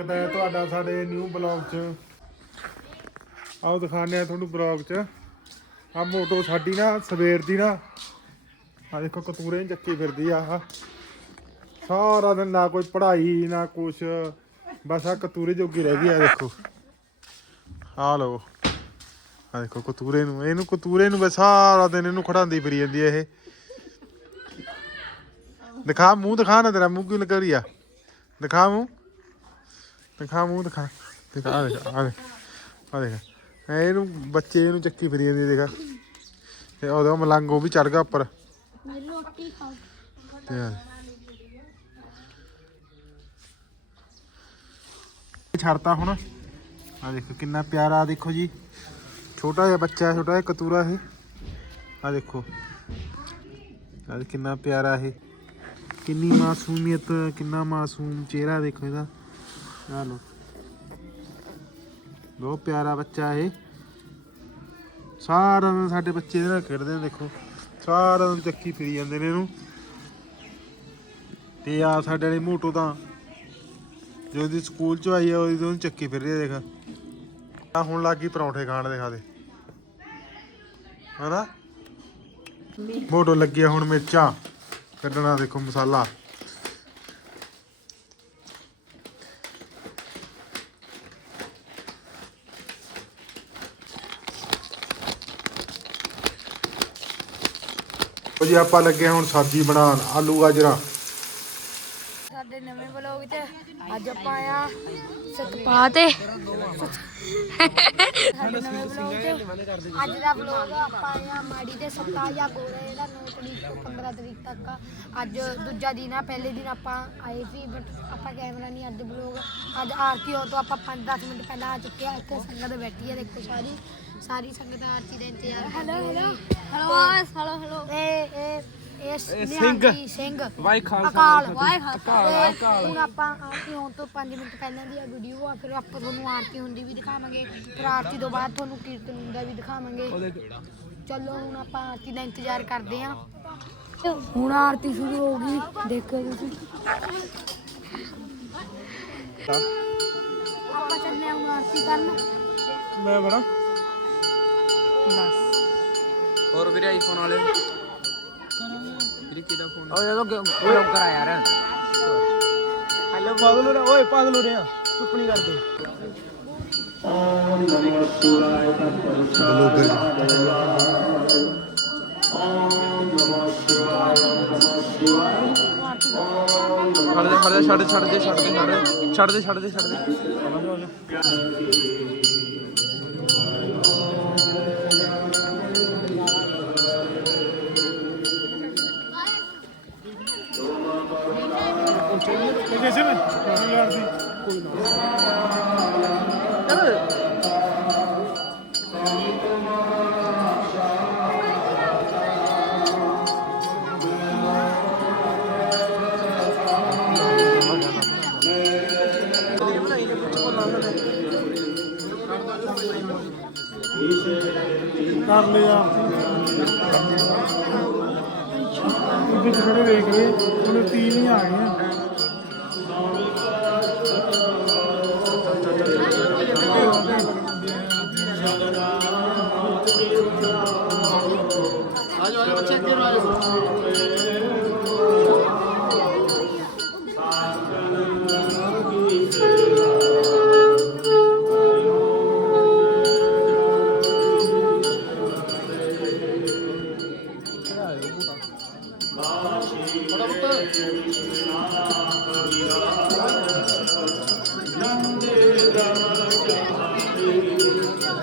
ਸਵਾਗਤ ਤੁਹਾਡਾ ਸਾਡੇ ਨਿਊ ਬਲੌਗ 'ਚ। ਆਓ ਦਿਖਾਉਂਦੇ ਆ ਤੁਹਾਨੂੰ ਬਲੌਗ 'ਚ। ਆ ਮੋਟੋ ਸਾਡੀ ਨਾ, ਸਵੇਰ ਦੀ ਨਾ। ਆ ਦੇਖੋ ਕਤੂਰੇ ਚੱਕੀ ਫਿਰਦੀ ਆ ਆਹ। ਸਾਰਾ ਦਿਨ ਨਾ ਕੋਈ ਪੜ੍ਹਾਈ, ਨਾ ਕੁਛ। ਬਸ ਆ ਕਤੂਰੇ ਜੋਗੀ ਰਹਿ ਗਈ ਆ ਦੇਖੋ। ਆ ਲਓ। ਆ ਦੇਖੋ ਕਤੂਰੇ ਨੂੰ। ਇਹਨੂੰ ਕਤੂਰੇ ਨੂੰ ਬਸ ਸਾਰਾ ਦਿਨ ਇਹਨੂੰ ਖੜਾਉਂਦੀ ਫਿਰੀ ਜਾਂਦੀ ਇਹ। ਦਿਖਾ ਮੂੰਹ, ਦਿਖਾ ਨਾ ਤੇਰਾ। ਮੂੰਹ ਕਿਉਂ ਲੱਗ ਰਹੀ ਆ? ਦਿਖਾ ਮੂੰਹ। ਦਿਖਾ ਮੂੰਹ ਦਿਖਾ। ਦਿਖਾ ਆ ਦੇਖ ਆ ਦੇਖ ਆ ਦੇਖ। ਐ ਇਹਨੂੰ ਬੱਚੇ ਇਹਨੂੰ ਚੱਕੀ ਫਿਰੀ ਜਾਂਦੀ ਦੇਖ। ਤੇ ਉਹਦਾ ਮਲੰਗ ਉਹ ਵੀ ਚੜ ਗਿਆ ਉੱਪਰ। ਰੋਟੀ ਖਾਓ। ਤੇ ਆ। ਛੱਡਤਾ ਹੁਣ। ਆ ਦੇਖੋ ਕਿੰਨਾ ਪਿਆਰਾ ਦੇਖੋ ਜੀ। ਛੋਟਾ ਜਿਹਾ ਬੱਚਾ ਹੈ ਛੋਟਾ ਜਿਹਾ ਕਤੂਰਾ ਇਹ। ਆ ਦੇਖੋ। ਆ ਕਿੰਨਾ ਪਿਆਰਾ ਇਹ। ਕਿੰਨੀ ਮਾਸੂਮੀਅਤ ਕਿੰਨਾ ਮਾਸੂਮ ਚਿਹਰਾ ਦੇਖੋ ਇਹਦਾ। ਆ ਲੋ ਬਹੁਤ ਪਿਆਰਾ ਬੱਚਾ ਇਹ। ਸਾਰਾ ਦਿਨ ਸਾਡੇ ਬੱਚੇ ਇਹਦੇ ਨਾਲ ਖੇਡਦੇ ਨੇ ਦੇਖੋ। ਸਾਰਾ ਦਿਨ ਚੱਕੀ ਫਿਰੀ ਜਾਂਦੇ ਨੇ ਇਹਨੂੰ। ਤੇ ਆ ਸਾਡੇ ਵਾਲੀ ਮੋਟੋ ਤਾਂ ਜਦੋਂ ਦੀ ਸਕੂਲ ਚ ਆਈ ਆ ਉਹਦੀ ਚੱਕੀ ਫਿਰ ਰਹੀ ਦੇਖ। ਆ ਹੁਣ ਲੱਗੀ ਪਰੌਂਠੇ ਖਾਣ ਦੇ ਖਾਦੇ। ਹਨਾ? ਮੋਟੋ ਲੱਗਿਆ ਹੁਣ ਮਿਰਚਾਂ। ਕੱਢਣਾ ਦੇਖੋ ਮਸਾਲਾ। ਉਹ ਜੀ ਆਪਾਂ ਲੱਗੇ ਹੁਣ ਸਬਜ਼ੀ ਬਣਾਉਣ, ਆਲੂ ਗਾਜਰਾਂ। ਸਾਡੇ ਨਵੇਂ ਵਲੋਗ 'ਚ ਅੱਜ ਆਪਾਂ ਆਇਆ ਸਤਪਾ ਤੇ। ਸਾਡੇ ਨਵੇਂ ਵਲੋਗ 'ਚ ਅੱਜ ਦਾ ਵਲੋਗ ਆਪਾਂ ਆਇਆ ਮਾੜੀ ਤੇ ਸੱਤਾ ਜਾਂ ਗੋਰਾ ਜਿਹੜਾ 9 ਤਰੀਕ ਤੋਂ 15 ਤਰੀਕ ਤੱਕ। ਆ ਅੱਜ ਦੂਜਾ ਦਿਨ ਆ, ਪਹਿਲੇ ਦਿਨ ਆਪਾਂ ਆਏ ਸੀ ਬਟ ਆਪਾਂ ਕੈਮਰਾ ਨਹੀਂ ਅੱਜ ਵਲੋਗ, ਅੱਜ ਆਰਤੀ ਹੋ ਤੋਂ ਆਪਾਂ 5-10 ਮਿੰਟ ਪਹਿਲਾਂ ਆ ਚੁੱਕੇ ਆ ਇੱਥੇ ਸੰਗਤ ਬੈਠੀ ਆ ਦੇਖੋ ਸਾਰੀ। ਸਾਰੀ ਸੰਗਤ ਆਰਤੀ ਦਾ ਇੰਤਜ਼ਾਰ ਹੈਲੋ ਹੈਲੋ ਹੈਲੋ ਹੈਲੋ ਇਹ ਇਹ ਇਹ ਸਿੰਘ। ਸਿੰਘ। ਵਾਈ ਖਾਲਸਾ ਅਕਾਲ ਵਾਹਿ ਖਾਲਸਾ। ਹੁਣ ਆਪਾਂ ਆਰਤੀ ਹੋਣ ਤੋਂ 5 ਮਿੰਟ ਪਹਿਲਾਂ ਦੀ ਆ ਵੀਡੀਓ ਆ ਫਿਰ ਆਪਾਂ ਤੁਹਾਨੂੰ ਆਰਤੀ ਹੁੰਦੀ ਵੀ ਦਿਖਾਵਾਂਗੇ। ਫਿਰ ਆਰਤੀ ਤੋਂ ਬਾਅਦ ਤੁਹਾਨੂੰ ਕੀਰਤਨ ਹੁੰਦਾ ਵੀ ਦਿਖਾਵਾਂਗੇ। ਚਲੋ ਹੁਣ ਆਪਾਂ ਆਰਤੀ ਦਾ ਇੰਤਜ਼ਾਰ ਕਰਦੇ ਆ ਹੁਣ ਆਰਤੀ ਸ਼ੁਰੂ ਹੋ ਗਈ। ਦੇਖੋ ਤੁਸੀਂ। ਆਪਾਂ ਚੱਲੇ ਹਾਂ ਹੁਣ ਆਰਤੀ ਕਰਨ। ਮੈਂ ਹੋਰ ਵੀਰੇ ਆਈਫੋਨ ਵਾਲੇ? ਫੋਨ ਓਏ ਉਹ ਬਲੌਗ ਕਰਾ ਯਾਰ। ਹੈਲੋ ਪਾਗਲ ਹੋ ਰਿਹਾ? ਓਏ ਪਾਗਲ ਹੋ ਰਿਹਾ। ਚੁੱਪਣੀ ਕਰ ਦੇ ਫੜ ਦੇ ਫੜ ਦੇ ਛੱਡ ਛੱਡ ਦੇ ਛੱਡ ਛੱਡ ਦੇ ਛੱਡ ਦੇ ਛੱਡ ਦੇ। 거의 나왔어요. ਕਰ ਲਿਆ ਉਹਦੇ ਥੋੜੇ ਵੇਖ ਲਏ ਉਹਨੇ ਤੀਨ ਹੀ ਆ ਗਏ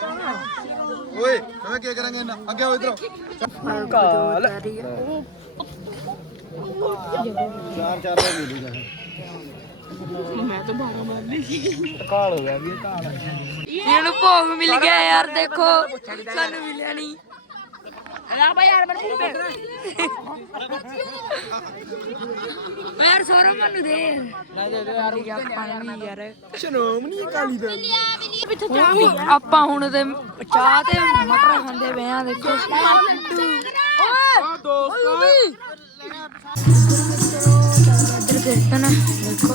ਓਏ ਮੈਂ ਕੀ ਕਰਾਂਗੇ ਇਹਨਾਂ? ਅੱਗੇ ਆਓ ਇਧਰੋਂ। ਕਾਲ। ਚਾਰ ਚਾਰ ਦਾ ਮਿਲੂਗਾ ਕਾਲ ਹੋ ਗਿਆ ਵੀ ਕਾਲ ਇਹਨੂੰ ਭੋਗ ਮਿਲ ਗਿਆ ਯਾਰ ਦੇਖੋ। ਸਾਨੂੰ ਮਿਲਿਆ ਨਹੀਂ। ਲਾ ਭਾਈ ਯਾਰ ਮੈਨੂੰ ਭੋਗ ਯਾਰ ਸੋਰੋ ਮੈਨੂੰ ਦੇ ਲੈ ਦੇ ਦੇ ਯਾਰ ਯਾਰ ਪਾਣੀ ਯਾਰ ਸ਼ਨੋਮਣੀ ਕਾਲੀ ਦਾ ਆਪਾਂ ਹੁਣ ਤੇ ਚਾਹ ਤੇ ਮਟਰ ਖਾਂਦੇ ਪਏ ਆ ਦੇਖੋ ਓਏ ਦੋਸਤ ਇੱਧਰ ਦੇਖੋ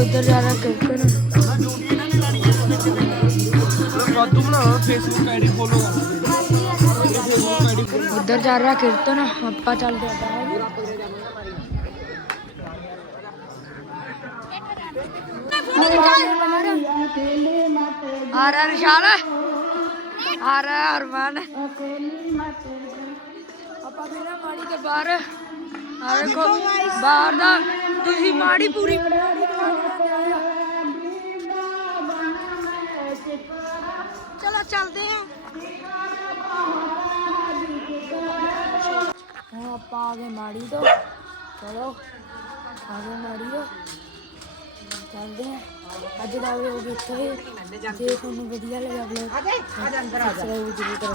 ਇੱਧਰ ਜਾ ਰਿਹਾ ਕੀਰਤਨ ਦੇਖੋ ਇੱਧਰ ਜਾ ਰਿਹਾ ਕੀਰਤਨ ਵਾਧੂ ਬਣਾ ਫੇਸਬੁੱਕ ਆਈਡੀ ਫੋਲੋ ਕਰ ਉੱਧਰ ਜਾ ਰਿਹਾ ਕੀਰਤਨ ਆਪਾਂ ਚੱਲਦੇ ਆ ਬਾਹਰ। ਆ ਰਿਹਾ ਵਿਸ਼ਾਲ ਆ ਰਿਹਾ ਹਰਮਨ ਆਪਾਂ ਮੇਰਾ ਮਾੜੀ ਦੇ ਬਾਹਰ ਆ ਦੇਖੋ ਬਾਹਰ ਦਾ ਤੁਸੀਂ ਮਾੜੀ ਪੂਰੀ ਚਲੋ ਚੱਲਦੇ ਆਂ ਹੁਣ ਆਪਾਂ ਆ ਗਏ ਮਾੜੀ ਤੋਂ ਚਲੋ ਆ ਗਏ ਮਾੜੀ ਤੋਂ ਚੱਲਦੇ ਆ ਅੱਜ ਦਾ ਵਲੋਗ ਇੱਥੇ ਹੀ ਜੇ ਤੁਹਾਨੂੰ ਵਧੀਆ ਲੱਗਾ ਵਲੋਗ ਆ ਜਾ ਆ ਜਾ ਅੰਦਰ ਆ ਜਾ ਜਰੂਰ ਕਰੋ